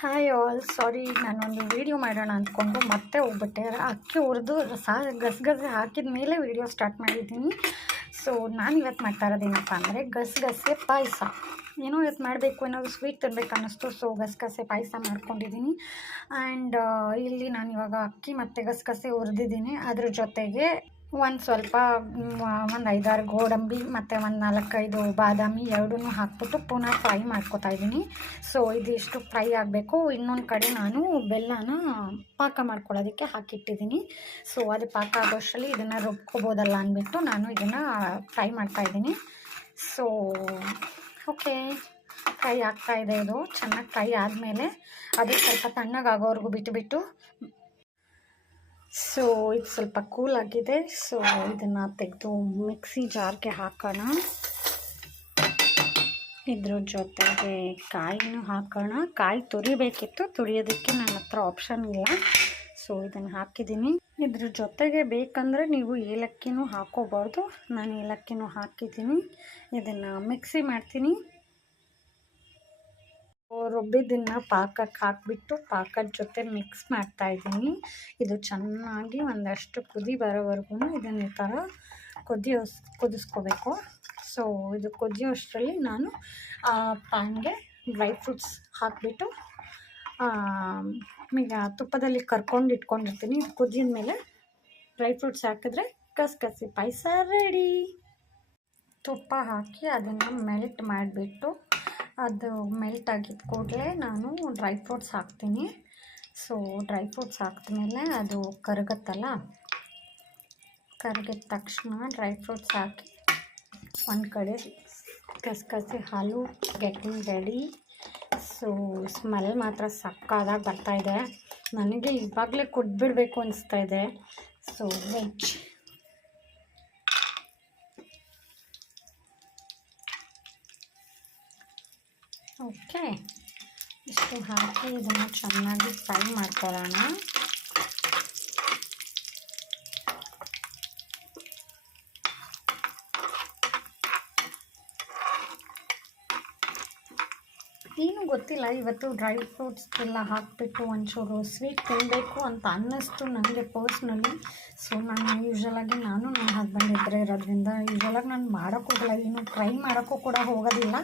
Hi all, ಸಾರಿ ನಾನೊಂದು video ಮಾಡೋಣ ಅಂದ್ಕೊಂಡು ಮತ್ತೆ ಹೋಗ್ಬಿಟ್ಟೆ. ಅಕ್ಕಿ ಹುರಿದು ಗಸಗಸೆ ಹಾಕಿದ ಮೇಲೆ ವೀಡಿಯೋ ಸ್ಟಾರ್ಟ್ ಮಾಡಿದ್ದೀನಿ. ಸೊ ನಾನು ಇವತ್ತು ಮಾಡ್ತಾ ಇರೋದೇನಪ್ಪ ಅಂದರೆ ಗಸಗಸೆ ಪಾಯಸ. ಏನೋ ಇವತ್ತು ಮಾಡಬೇಕು, ಏನಾದರೂ ಸ್ವೀಟ್ ತಿನ್ಬೇಕು ಅನ್ನಿಸ್ತು. ಸೊ ಗಸಗಸೆ ಪಾಯಸ ಮಾಡ್ಕೊಂಡಿದ್ದೀನಿ. ಆ್ಯಂಡ್ ಇಲ್ಲಿ ನಾನು ಇವಾಗ ಅಕ್ಕಿ ಮತ್ತು ಗಸಗಸೆ ಹುರಿದಿದ್ದೀನಿ. ಅದ್ರ ಜೊತೆಗೆ ಒಂದು ಸ್ವಲ್ಪ ಒಂದು 5-6 ಗೋಡಂಬಿ ಮತ್ತು ಒಂದು 4-5 ಬಾದಾಮಿ ಎರಡನ್ನೂ ಹಾಕ್ಬಿಟ್ಟು ಪುನಃ ಫ್ರೈ ಮಾಡ್ಕೊತಾ ಇದ್ದೀನಿ. ಸೊ ಇದಿಷ್ಟು ಫ್ರೈ ಆಗಬೇಕು. ಇನ್ನೊಂದು ಕಡೆ ನಾನು ಬೆಲ್ಲನ ಪಾಕ ಮಾಡ್ಕೊಳ್ಳೋದಕ್ಕೆ ಹಾಕಿಟ್ಟಿದ್ದೀನಿ. ಸೊ ಅದು ಪಾಕ ಆಗೋಷ್ಟರಲ್ಲಿ ಇದನ್ನು ರುಬ್ಕೋಬೋದಲ್ಲ ಅಂದ್ಬಿಟ್ಟು ನಾನು ಇದನ್ನು ಫ್ರೈ ಮಾಡ್ತಾಯಿದ್ದೀನಿ. ಸೊ ಓಕೆ, ಫ್ರೈ ಆಗ್ತಾಯಿದೆ. ಇದು ಚೆನ್ನಾಗಿ ಫ್ರೈ ಆದಮೇಲೆ ಅದು ಸ್ವಲ್ಪ ತಣ್ಣಗಾಗೋವರೆಗೂ ಬಿಟ್ಟುಬಿಟ್ಟು ಸೊ ಇದು ಸ್ವಲ್ಪ ಕೂಲ್ ಆಗಿದೆ. ಸೊ ಇದನ್ನು ತೆಗೆದು ಮಿಕ್ಸಿ ಜಾರ್ಗೆ ಹಾಕೋಣ. ಇದ್ರ ಜೊತೆಗೆ ಕಾಯಿನೂ ಹಾಕೋಣ. ಕಾಯಿ ತುರಿಬೇಕಿತ್ತು, ತುರಿಯೋದಕ್ಕೆ ನನ್ನ ಹತ್ರ ಆಪ್ಷನ್ ಇಲ್ಲ. ಸೊ ಇದನ್ನು ಹಾಕಿದ್ದೀನಿ. ಇದ್ರ ಜೊತೆಗೆ ಬೇಕಂದರೆ ನೀವು ಏಲಕ್ಕಿನೂ ಹಾಕೋಬಾರ್ದು. ನಾನು ಏಲಕ್ಕಿನೂ ಹಾಕಿದ್ದೀನಿ. ಇದನ್ನು ಮಿಕ್ಸಿ ಮಾಡ್ತೀನಿ. ರುಬ್ಬಿದ್ದನ್ನು ಪಾಕಕ್ಕೆ ಹಾಕಿಬಿಟ್ಟು ಪಾಕದ ಜೊತೆ ಮಿಕ್ಸ್ ಮಾಡ್ತಾಯಿದ್ದೀನಿ. ಇದು ಚೆನ್ನಾಗಿ ಒಂದಷ್ಟು ಕುದಿ ಬರೋವರೆಗೂ ಇದನ್ನು ಈ ಥರ ಕುದಿಸ್ಕೋಬೇಕು. ಸೊ ಇದು ಕುದಿಯೋಷ್ಟರಲ್ಲಿ ನಾನು ಪ್ಯಾನ್ಗೆ ಡ್ರೈ ಫ್ರೂಟ್ಸ್ ಹಾಕಿಬಿಟ್ಟು ತುಪ್ಪದಲ್ಲಿ ಕರ್ಕೊಂಡು ಇಟ್ಕೊಂಡಿರ್ತೀನಿ. ಇದು ಕುದಿದ ಮೇಲೆ ಡ್ರೈ ಫ್ರೂಟ್ಸ್ ಹಾಕಿದ್ರೆ ಗಸಗಸೆ ಪಾಯಸ ರೆಡಿ. ತುಪ್ಪ ಹಾಕಿ ಅದನ್ನು ಮೆಲ್ಟ್ ಮಾಡಿಬಿಟ್ಟು ಅದು ಮೆಲ್ಟ್ ಆಗಿದ್ದ ಕೂಡಲೇ ನಾನು ಡ್ರೈ ಫ್ರೂಟ್ಸ್ ಹಾಕ್ತೀನಿ. ಸೊ ಡ್ರೈ ಫ್ರೂಟ್ಸ್ ಹಾಕಿದ್ಮೇಲೆ ಅದು ಕರಗುತ್ತಲ್ಲ, ಕರಗಿದ ತಕ್ಷಣ ಡ್ರೈ ಫ್ರೂಟ್ಸ್ ಹಾಕಿ ಒಂದು ಕಡೆ ಗಸಗಸೆ ಹಾಲು ಗೆಟಿಂಗ್ ರೆಡಿ. ಸೊ ಸ್ಮೆಲ್ ಮಾತ್ರ ಸಕ್ಕತ್ತಾಗಿ ಬರ್ತಾಯಿದೆ. ನನಗೆ ಇವಾಗಲೇ ಕುಡಿದ್ಬಿಡ್ಬೇಕು ಅನಿಸ್ತಾ ಇದೆ. ಸೊ ವೆಜ್ ಓಕೆ, ಇಷ್ಟು ಹಾಕಿ ಇದನ್ನು ಚೆನ್ನಾಗಿ ಫ್ರೈ ಮಾಡ್ಕೊಳ್ಳೋಣ. ಏನೂ ಗೊತ್ತಿಲ್ಲ, ಇವತ್ತು ಡ್ರೈ ಫ್ರೂಟ್ಸ್ ಎಲ್ಲ ಹಾಕಿಬಿಟ್ಟು ಒಂಚೂರು ಸ್ವೀಟ್ ತಿನ್ನಬೇಕು ಅಂತ ಅನ್ನಿಸ್ತು ನನಗೆ ಪರ್ಸ್ನಲಿ. ಸೊ ನಾನು ಯೂಶ್ವಲಾಗಿ ನನ್ನ ಹಸ್ಬೆಂಡ್ ಇಬ್ಬರೇ ಇರೋದ್ರಿಂದ ಯೂಶ್ವಲಾಗಿ ನಾನು ಮಾಡೋಕ್ಕೋಗಲ್ಲ, ಏನು ಟ್ರೈ ಮಾಡೋಕ್ಕೂ ಕೂಡ ಹೋಗೋದಿಲ್ಲ.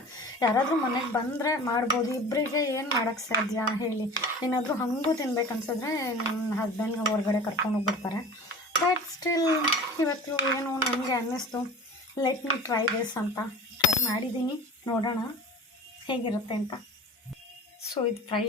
ಯಾರಾದರೂ ಮನೆಗೆ ಬಂದರೆ ಮಾಡ್ಬೋದು, ಇಬ್ಬರಿಗೆ ಏನು ಮಾಡೋಕ್ಕೆ ಸಾಧ್ಯ ಹೇಳಿ. ಏನಾದರೂ ಹಾಗೂ ತಿನ್ಬೇಕು ಅನ್ಸಿದ್ರೆ ನನ್ನ ಹಸ್ಬೆಂಡ್ ಹೊರಗಡೆ ಕರ್ಕೊಂಡು ಹೋಗ್ಬಿಡ್ತಾರೆ. ಬಟ್ ಸ್ಟಿಲ್ ಇವತ್ತು ಏನು ನನಗೆ ಅನ್ನಿಸ್ತು, ಲೆಟ್ ಮಿ ಟ್ರೈ ದಿಸ್ ಅಂತ ಟ್ರೈ ಮಾಡಿದ್ದೀನಿ. ನೋಡೋಣ ಹೇಗಿರುತ್ತೆ ಅಂತ. ಸೊ ಇದು ಫ್ರೈ